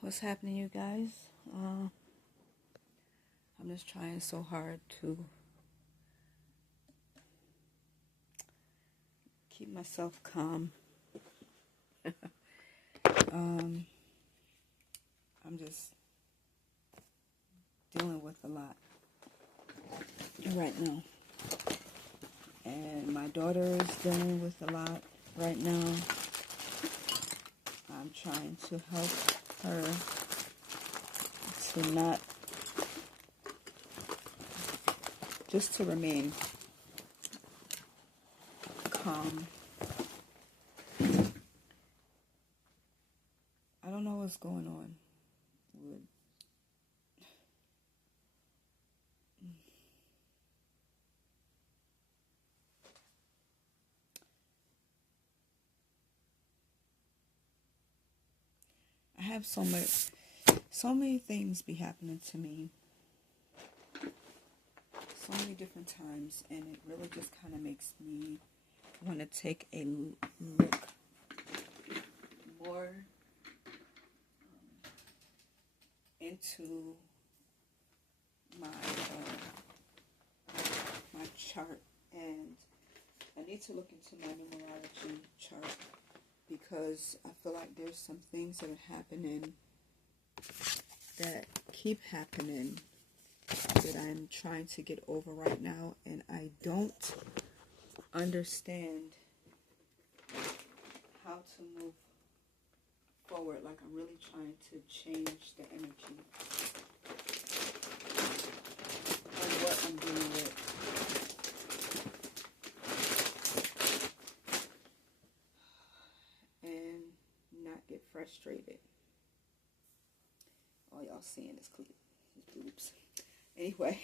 What's happening, you guys? I'm just trying so hard to keep myself calm. I'm just dealing with a lot right now. And my daughter is dealing with a lot right now. I'm trying to help her to not, just to remain calm. I don't know what's going on with I have so many things be happening to me so many different times, and it really just kind of makes me want to take a look more into my my chart, and I need to look into my numerology chart because I feel like there's some things that are happening that keep happening that I'm trying to get over right now, and I don't understand how to move forward. Like, I'm really trying to change the energy of what I'm dealing with. And not get frustrated. All y'all seeing is clear. Oops. Anyway,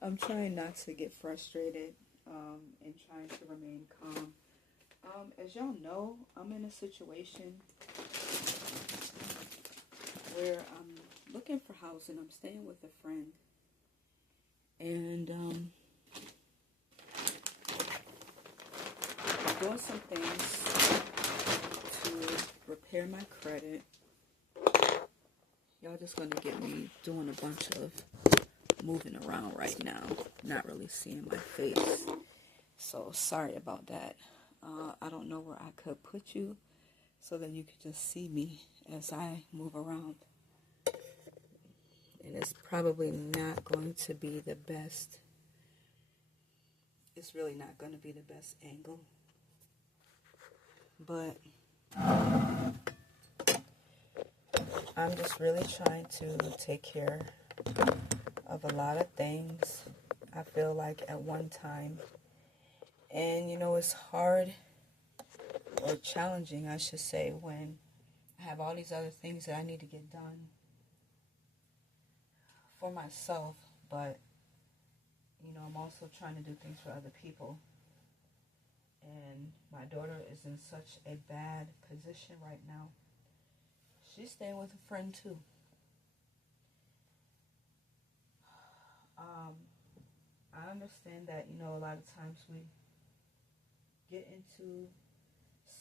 I'm trying not to get frustrated and trying to remain calm. As y'all know, I'm in a situation where I'm looking for housing. I'm staying with a friend. And I'm doing some things to repair my credit. Y'all just going to get me doing a bunch of moving around right now. Not really seeing my face. So sorry about that. I don't know where I could put you so that you could just see me as I move around. And it's probably not going to be the best. It's really not going to be the best angle. But I'm just really trying to take care of a lot of things, I feel like, at one time. And, it's hard, or challenging, I should say, when I have all these other things that I need to get done for myself. But, I'm also trying to do things for other people. And my daughter is in such a bad position right now. She's staying with a friend, too. I understand that, a lot of times we get into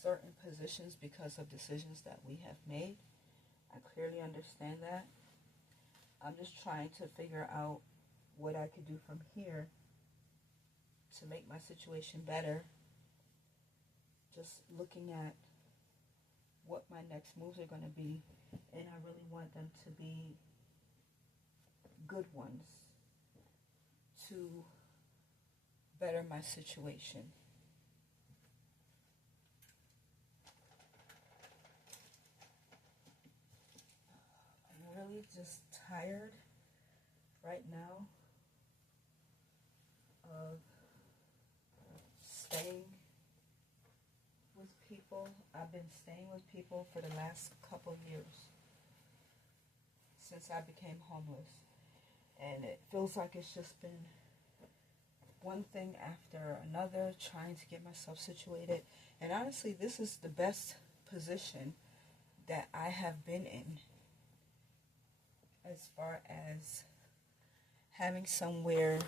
certain positions because of decisions that we have made. I clearly understand that. I'm just trying to figure out what I could do from here to make my situation better. Just looking at what my next moves are going to be, and I really want them to be good ones to better my situation. I'm really just tired right now of staying with people. I've been staying with people for the last couple of years since I became homeless, and it feels like it's just been one thing after another, trying to get myself situated. And honestly, this is the best position that I have been in as far as having somewhere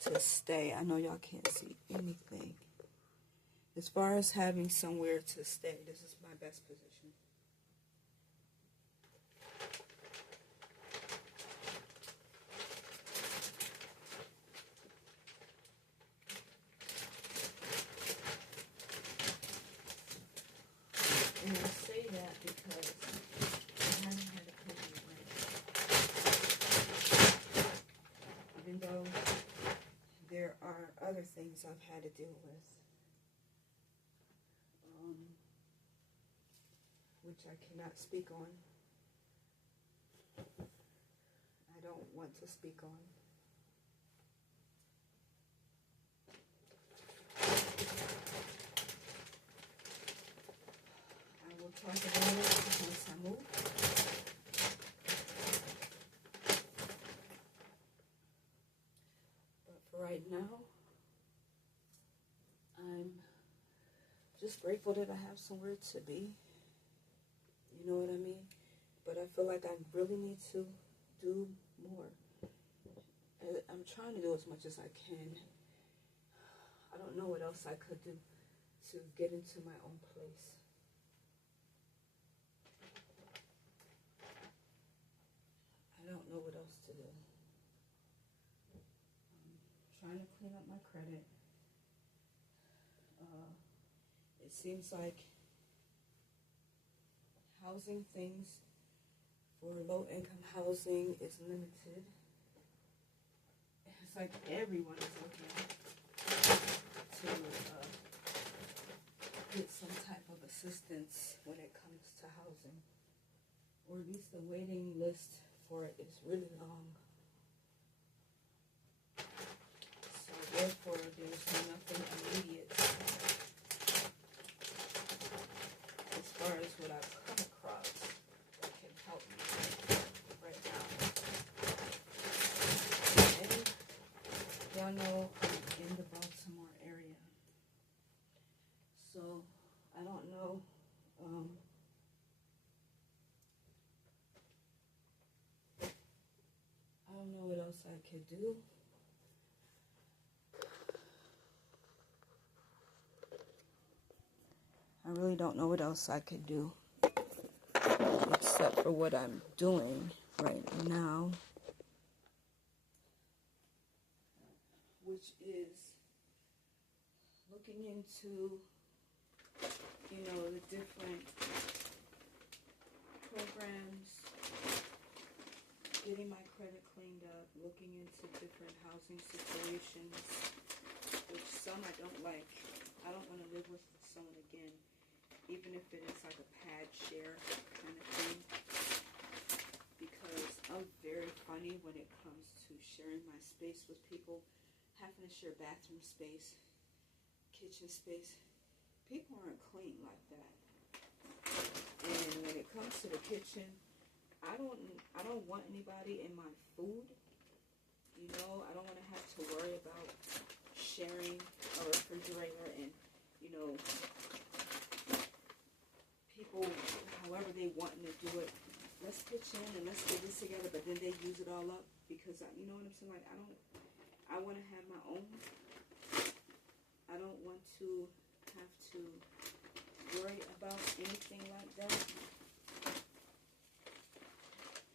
to stay. I know y'all can't see anything. As far as having somewhere to stay, this is my best position. that because I haven't had to pay my rent. Even though there are other things I've had to deal with, which I cannot speak on. I don't want to speak on. I will talk about it once I move. But for right now, I'm just grateful that I have somewhere to be. You know what I mean? But I feel like I really need to do more. I'm trying to do as much as I can. I don't know what else I could do to get into my own place. I don't know what else to do. I'm trying to clean up my credit. It seems like housing things for low-income housing is limited. It's like everyone is looking to get some type of assistance when it comes to housing, or at least the waiting list for it is really long. So therefore, there's nothing immediate as far as what I've come across that can help me right now. And y'all know I'm in the Baltimore area, so I don't know. I don't know what else I could do. I really don't know what else I could do except for what I'm doing right now, which is looking into, the different programs, getting my credit cleaned up, looking into different housing situations, which some I don't like. I don't want to live with someone again, even if it is like a pad share kind of thing, because I'm very funny when it comes to sharing my space with people, having to share bathroom space, kitchen space. People aren't clean like that. And when it comes to the kitchen, I don't want anybody in my food. I don't want to have to worry about sharing a refrigerator and, people, however they want to do it. Let's pitch in and let's get this together, but then they use it all up because, you know what I'm saying? Like, I want to have my own. I don't want to have to worry about anything like that.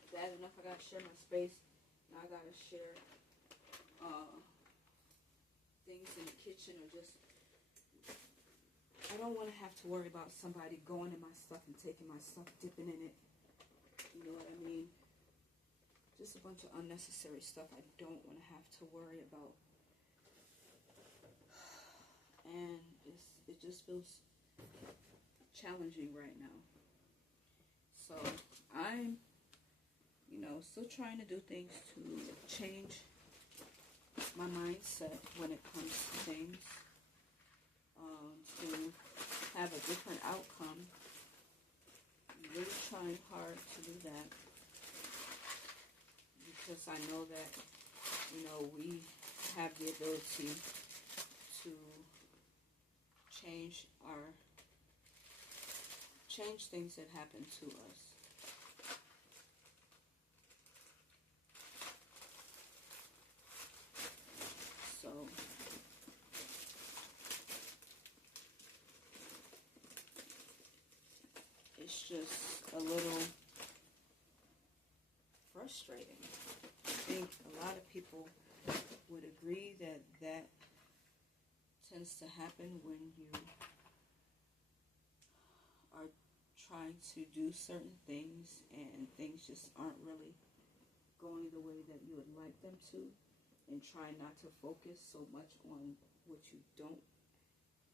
Bad enough I gotta share my space. Now I gotta share things in the kitchen, or just, I don't want to have to worry about somebody going in my stuff and taking my stuff, dipping in it. You know what I mean? Just a bunch of unnecessary stuff I don't want to have to worry about. And it just feels challenging right now. So I'm, still trying to do things to change my mindset when it comes to things, to have a different outcome. I'm really trying hard to do that, because I know that, we have the ability to change things that happen to us. So it's just a little frustrating. I think a lot of people would agree that that tends to happen when you are trying to do certain things and things just aren't really going the way that you would like them to, and try not to focus so much on what you don't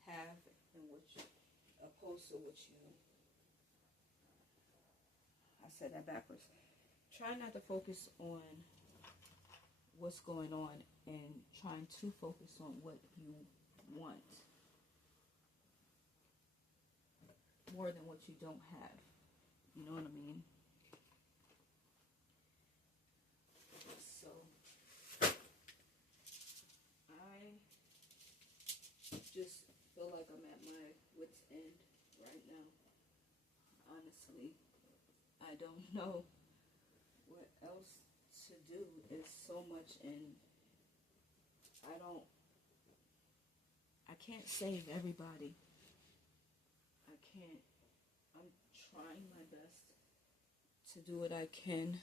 have and what you, opposed to what you, I said that backwards. Try not to focus on what's going on and trying to focus on what you want more than what you don't have. You know what I mean? So I just feel like I'm at my wit's end right now. Honestly, I don't know what else to do. It's so much, and I can't save everybody. I can't. I'm trying my best to do what I can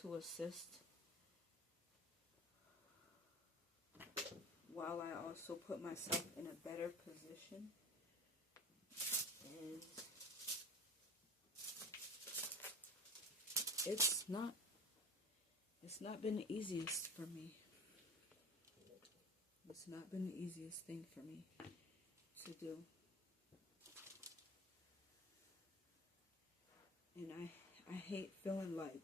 to assist, while I also put myself in a better position. And it's not been the easiest for me. It's not been the easiest thing for me to do. And I hate feeling like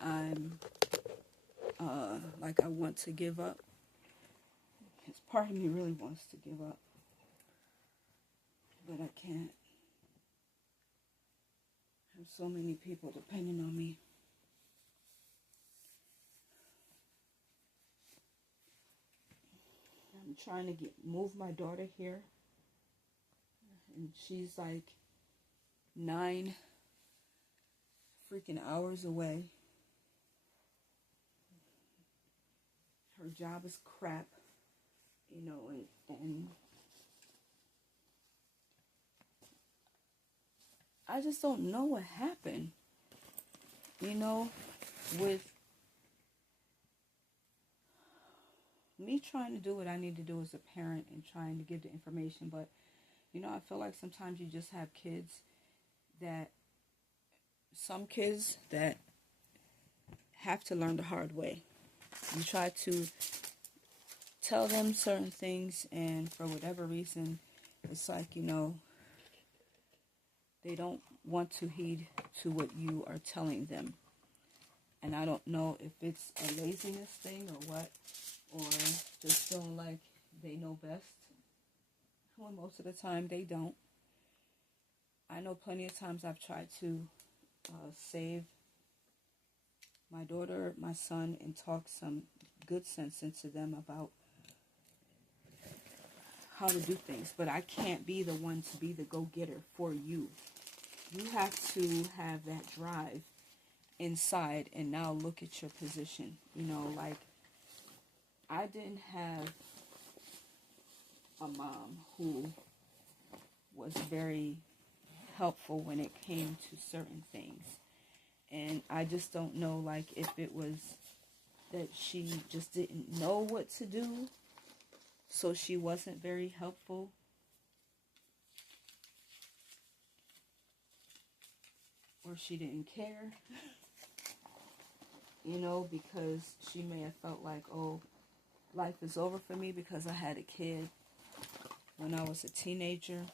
I'm like I want to give up. Because part of me really wants to give up, but I can't. There's so many people depending on me. I'm trying to move my daughter here, and she's like 9 freaking hours away. Her job is crap, you know, and I just don't know what happened, you know, with me trying to do what I need to do as a parent and trying to give the information. But, you know, I feel like sometimes you just have some kids that have to learn the hard way. You try to tell them certain things, and for whatever reason, it's like, you know, they don't want to heed to what you are telling them. And I don't know if it's a laziness thing or what, or just feeling like they know best, when most of the time they don't. I know plenty of times I've tried to save my daughter, my son, and talk some good sense into them about how to do things. But I can't be the one to be the go-getter for you. You have to have that drive inside, and now look at your position. You know, like, I didn't have a mom who was very helpful when it came to certain things. And I just don't know, like, if it was that she just didn't know what to do, so she wasn't very helpful. Or she didn't care. You know, because she may have felt like, oh, life is over for me because I had a kid when I was a teenager.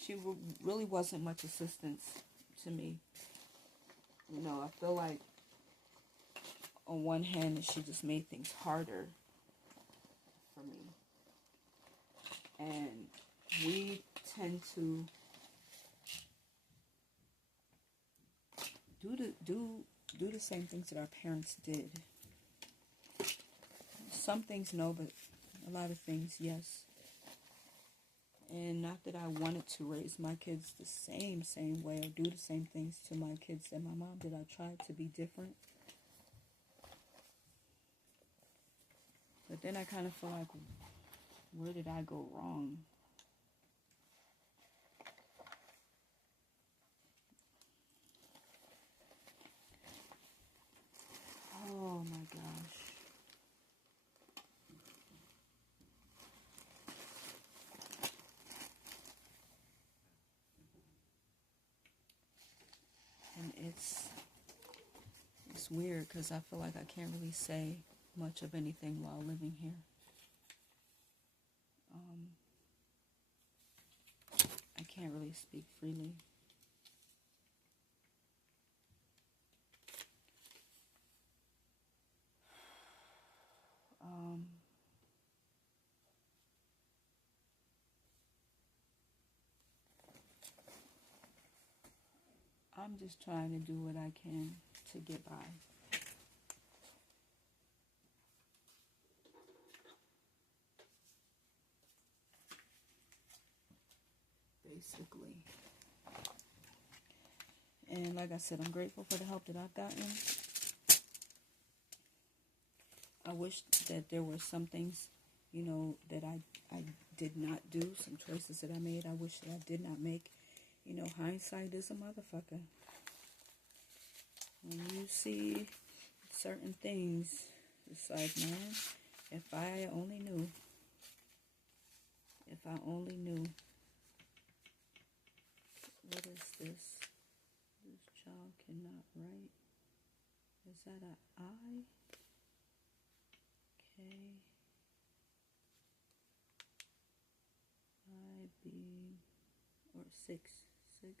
She really wasn't much assistance to me. You know, I feel like on one hand, she just made things harder for me. And we tend to do the same things that our parents did. Some things no, but a lot of things yes. And not that I wanted to raise my kids the same way or do the same things to my kids that my mom did. I tried to be different. But then I kind of feel like, where did I go wrong? just weird because I feel like I can't really say much of anything while living here. I can't really speak freely. I'm just trying to do what I can to get by. Basically. And like I said, I'm grateful for the help that I've gotten. I wish that there were some things, that I did not do, some choices that I made I wish that I did not make. Hindsight is a motherfucker. When you see certain things, it's like, man, if I only knew. If I only knew. What is this? This child cannot write. Is that an I? K. I, B, or 6, 6,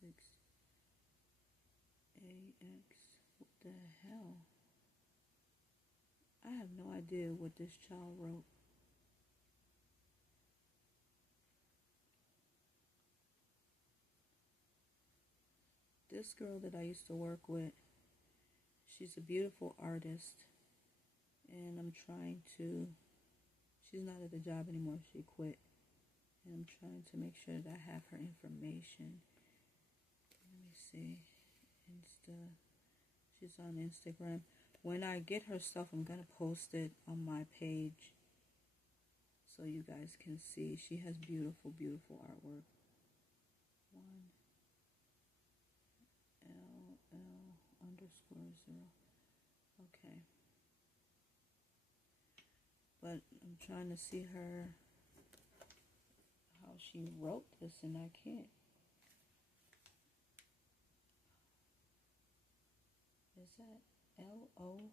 6, A, X. What the hell? I have no idea what this child wrote. This girl that I used to work with, she's a beautiful artist, and I'm trying to, she's not at the job anymore, she quit, and I'm trying to make sure that I have her information. Let me see, she's on Instagram. When I get her stuff, I'm going to post it on my page so you guys can see. She has beautiful, beautiful artwork. 1LL_0. Okay. But I'm trying to see her, how she wrote this, and I can't. Is that L-O?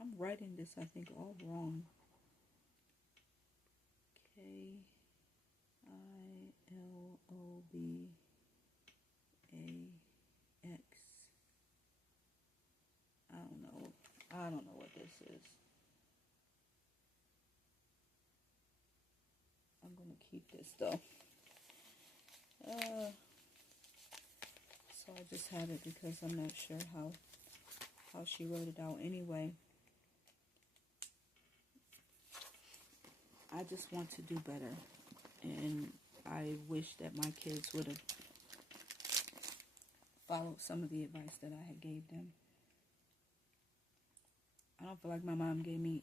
I'm writing this, I think, all wrong. K-I-L-O-B-A-X. I don't know what this is. I'm going to keep this, though. So I just have it because I'm not sure how she wrote it out anyway. I just want to do better, and I wish that my kids would have followed some of the advice that I had gave them. I don't feel like my mom gave me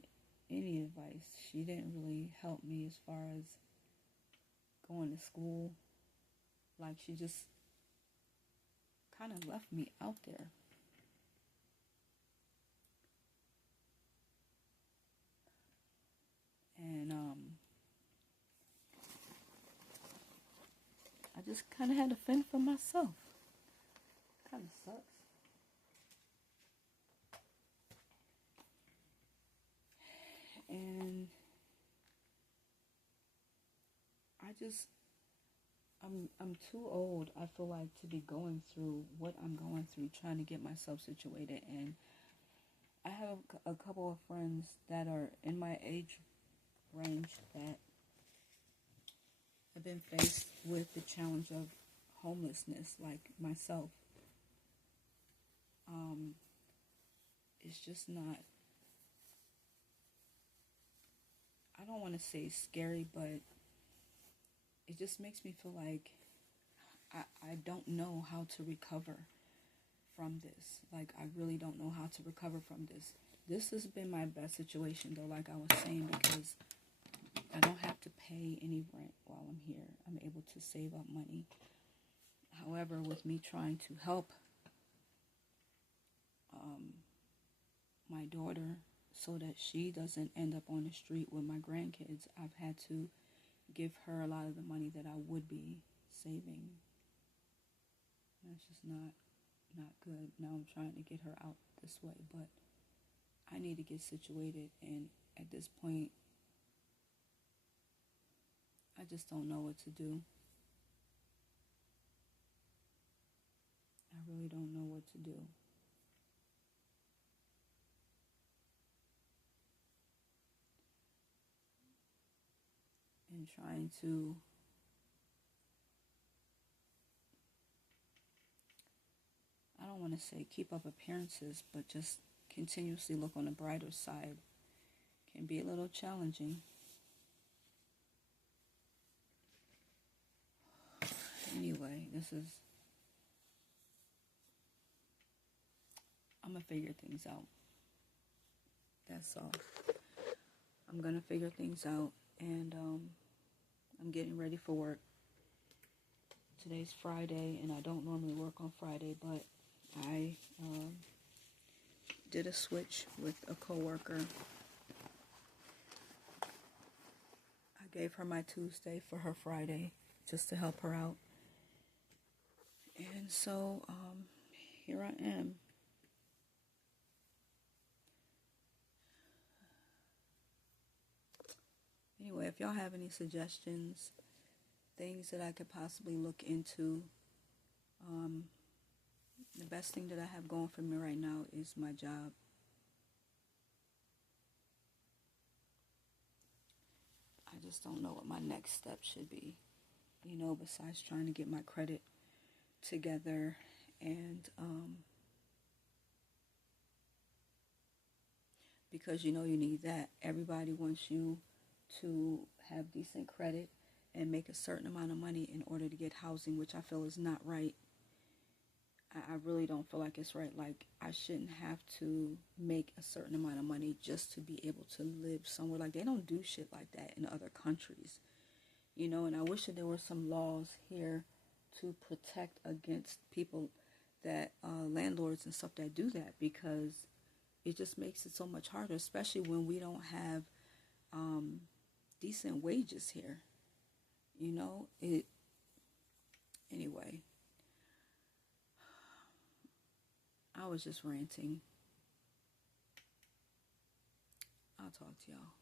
any advice. She didn't really help me as far as going to school. Like, she just kind of left me out there. And I just kind of had to fend for myself. Kind of sucks. And I'm too old, I feel like, to be going through what I'm going through, trying to get myself situated. And I have a couple of friends that are in my age range that have been faced with the challenge of homelessness, like myself. It's just not, I don't want to say scary, but it just makes me feel like I don't know how to recover from this. Like, I really don't know how to recover from this. This has been my best situation, though, like I was saying, because I don't have to pay any rent while I'm here. I'm able to save up money. However, with me trying to help my daughter so that she doesn't end up on the street with my grandkids, I've had to give her a lot of the money that I would be saving. That's just not good. Now I'm trying to get her out the this way, but I need to get situated, and at this point, I just don't know what to do. I really don't know what to do. And trying to I don't want to say keep up appearances, but just continuously look on the brighter side can be a little challenging. Anyway, I'm going to figure things out. That's all. I'm going to figure things out, and I'm getting ready for work. Today's Friday, and I don't normally work on Friday, but I did a switch with a coworker. I gave her my Tuesday for her Friday just to help her out. And so here I am. Anyway, if y'all have any suggestions, things that I could possibly look into, the best thing that I have going for me right now is my job. I just don't know what my next step should be, besides trying to get my credit together and because you need that. Everybody wants you to have decent credit and make a certain amount of money in order to get housing, which I feel is not right. I really don't feel like it's right. Like, I shouldn't have to make a certain amount of money just to be able to live somewhere. Like, they don't do shit like that in other countries, and I wish that there were some laws here to protect against people that landlords and stuff that do that, because it just makes it so much harder, especially when we don't have decent wages here. Anyway, I was just ranting. I'll talk to y'all.